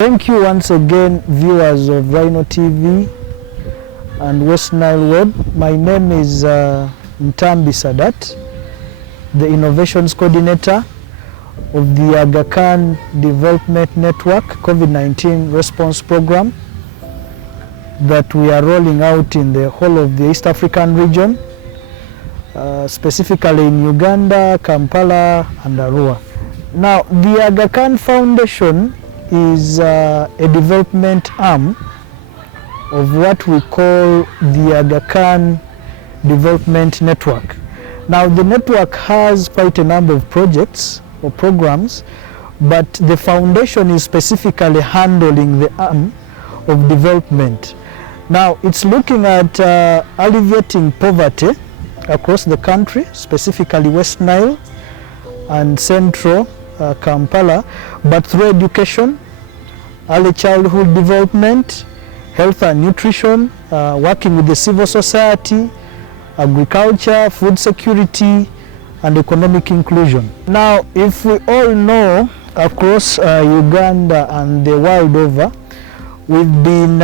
Thank you once again, viewers of Rhino TV and West Nile Web. My name is Ntambi Sadat, the Innovations Coordinator of the Aga Khan Development Network COVID-19 Response Program that we are rolling out in the whole of the East African region, specifically in Uganda, Kampala and Arua. Now, the Aga Khan Foundation is a development arm of what we call the Aga Khan Development Network. Now, the network has quite a number of projects or programs, but the foundation is specifically handling the arm of development. Now, it's looking at alleviating poverty across the country, specifically West Nile and Central Kampala, but through education, early childhood development, health and nutrition, working with the civil society, agriculture, food security, and economic inclusion. Now, if we all know, across Uganda and the world over, we've been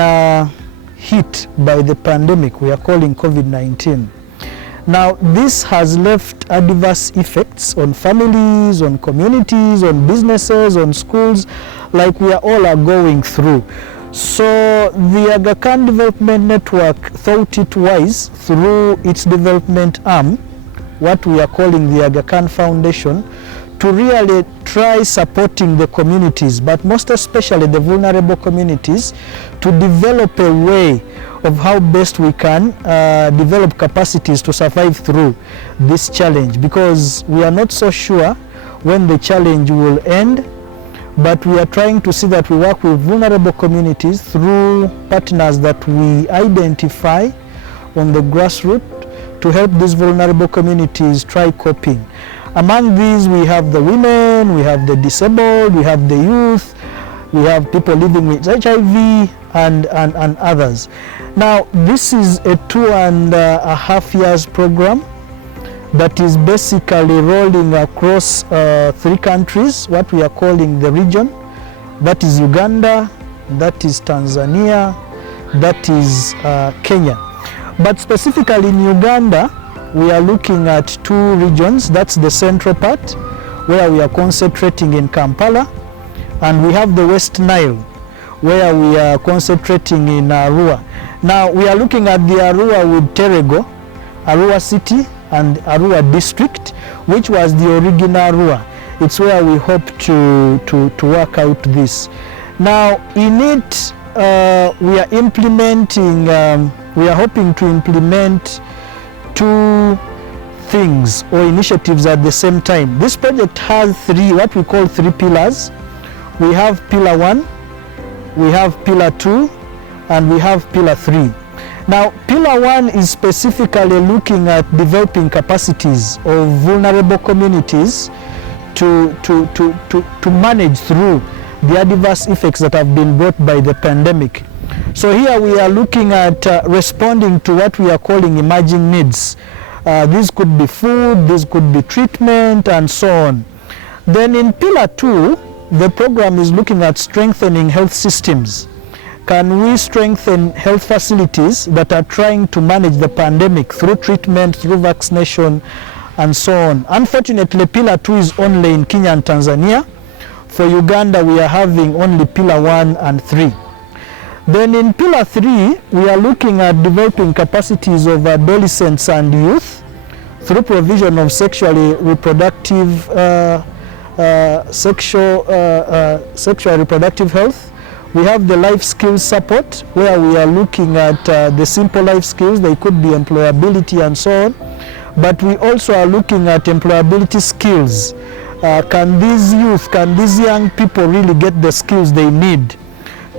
hit by the pandemic we are calling COVID-19. Now, this has left adverse effects on families, on communities, on businesses, on schools, like we are all going through. So the Aga Khan Development Network thought it wise, through its development arm, what we are calling the Aga Khan Foundation, to really try supporting the communities, but most especially the vulnerable communities, to develop a way of how best we can develop capacities to survive through this challenge, because we are not so sure when the challenge will end, but we are trying to see that we work with vulnerable communities through partners that we identify on the grassroots to help these vulnerable communities try coping. Among these, we have the women, we have the disabled, we have the youth, we have people living with HIV and others. Now, this is a 2.5 years program that is basically rolling across 3 countries, what we are calling the region. That is Uganda, that is Tanzania, that is Kenya. But specifically in Uganda, we are looking at 2 regions. That's the central part, where we are concentrating in Kampala, and we have the West Nile, where we are concentrating in Arua. Now, we are looking at the Arua with Terego, Arua City and Arua District, which was the original Arua. It's where we hope to work out this. Now, in it, we are implementing, we are hoping to implement 2 things or initiatives at the same time. This project has 3, what we call 3 pillars. We have pillar 1, we have pillar 2, and we have pillar 3. Now, pillar 1 is specifically looking at developing capacities of vulnerable communities to manage through the adverse effects that have been brought by the pandemic. So here we are looking at responding to what we are calling emerging needs. These could be food, this could be treatment, and so on. Then in pillar 2, the program is looking at strengthening health systems. Can we strengthen health facilities that are trying to manage the pandemic through treatment, through vaccination, and so on? Unfortunately, pillar 2 is only in Kenya and Tanzania. For Uganda, we are having only pillar 1 and 3. Then in pillar 3, we are looking at developing capacities of adolescents and youth through provision of sexual reproductive health. We have the life skills support, where we are looking at the simple life skills. They could be employability and so on. But we also are looking at employability skills. Can these youth, can these young people really get the skills they need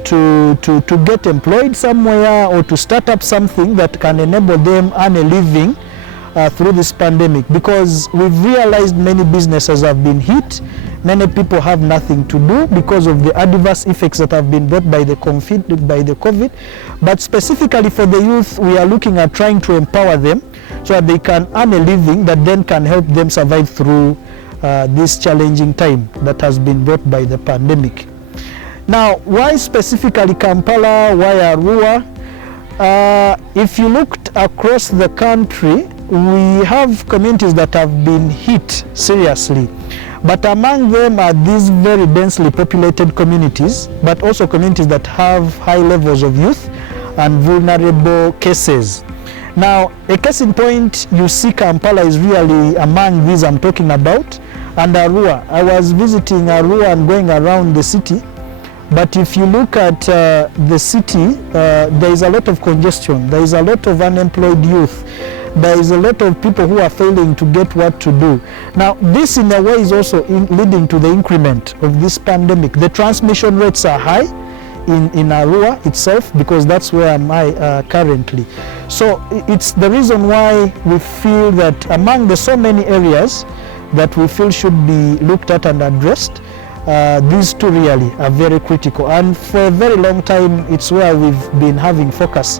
to get employed somewhere, or to start up something that can enable them earn a living through this pandemic? Because we've realized many businesses have been hit. Many people have nothing to do because of the adverse effects that have been brought by the COVID. But specifically for the youth, we are looking at trying to empower them so that they can earn a living that then can help them survive through this challenging time that has been brought by the pandemic. Now, why specifically Kampala, why Arua? If you looked across the country, we have communities that have been hit seriously. But among them are these very densely populated communities, but also communities that have high levels of youth and vulnerable cases. Now, a case in point, you see Kampala is really among these I'm talking about, and Arua. I was visiting Arua and going around the city, but if you look at the city, there is a lot of congestion, there is a lot of unemployed youth, there is a lot of people who are failing to get what to do. Now, this in a way is also leading to the increment of this pandemic. The transmission rates are high in Arua itself, because that's where I'm currently. So it's the reason why we feel that among the so many areas that we feel should be looked at and addressed, these two really are very critical. And for a very long time, it's where we've been having focus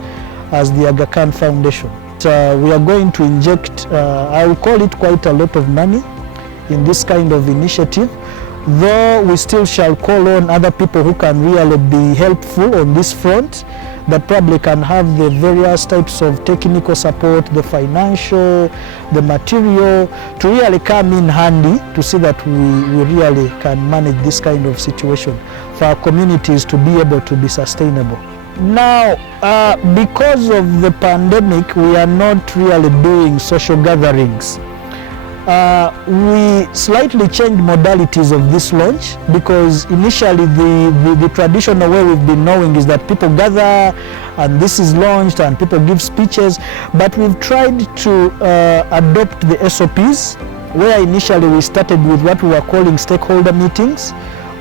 as the Aga Khan Foundation. We are going to inject, I will call it quite a lot of money in this kind of initiative, though we still shall call on other people who can really be helpful on this front, that probably can have the various types of technical support, the financial, the material, to really come in handy to see that we really can manage this kind of situation for our communities to be able to be sustainable. Now, because of the pandemic, we are not really doing social gatherings. We slightly changed modalities of this launch, because initially the traditional way we've been knowing is that people gather and this is launched and people give speeches, but we've tried to adopt the SOPs, where initially we started with what we were calling stakeholder meetings.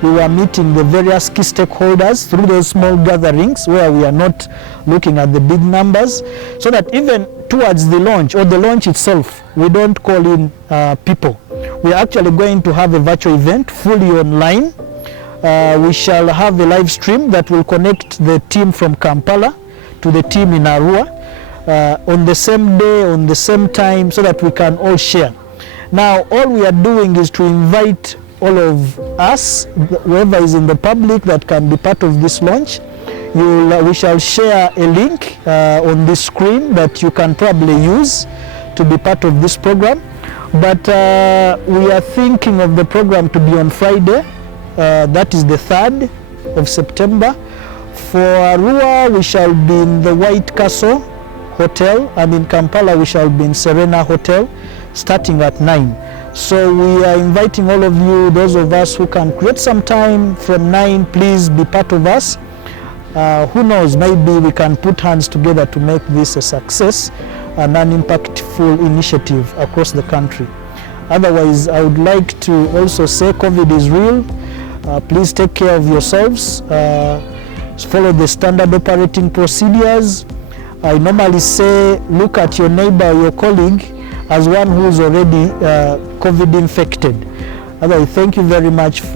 We were meeting the various key stakeholders through those small gatherings where we are not looking at the big numbers, so that even towards the launch or the launch itself, we don't call in people. We are actually going to have a virtual event fully online. We shall have a live stream that will connect the team from Kampala to the team in Arua on the same day, on the same time, so that we can all share. Now, all we are doing is to invite all of us, whoever is in the public that can be part of this launch. We shall share a link on this screen that you can probably use to be part of this program. But we are thinking of the program to be on Friday, that is the 3rd of September. For Arua, we shall be in the White Castle Hotel, and in Kampala we shall be in Serena Hotel, starting at 9. So we are inviting all of you, those of us who can create some time from 9, please be part of us. Who knows, maybe we can put hands together to make this a success and an impactful initiative across the country. Otherwise, I would like to also say COVID is real. Please take care of yourselves. Follow the standard operating procedures. I normally say look at your neighbor or your colleague as one who is already COVID infected. Otherwise, thank you very much for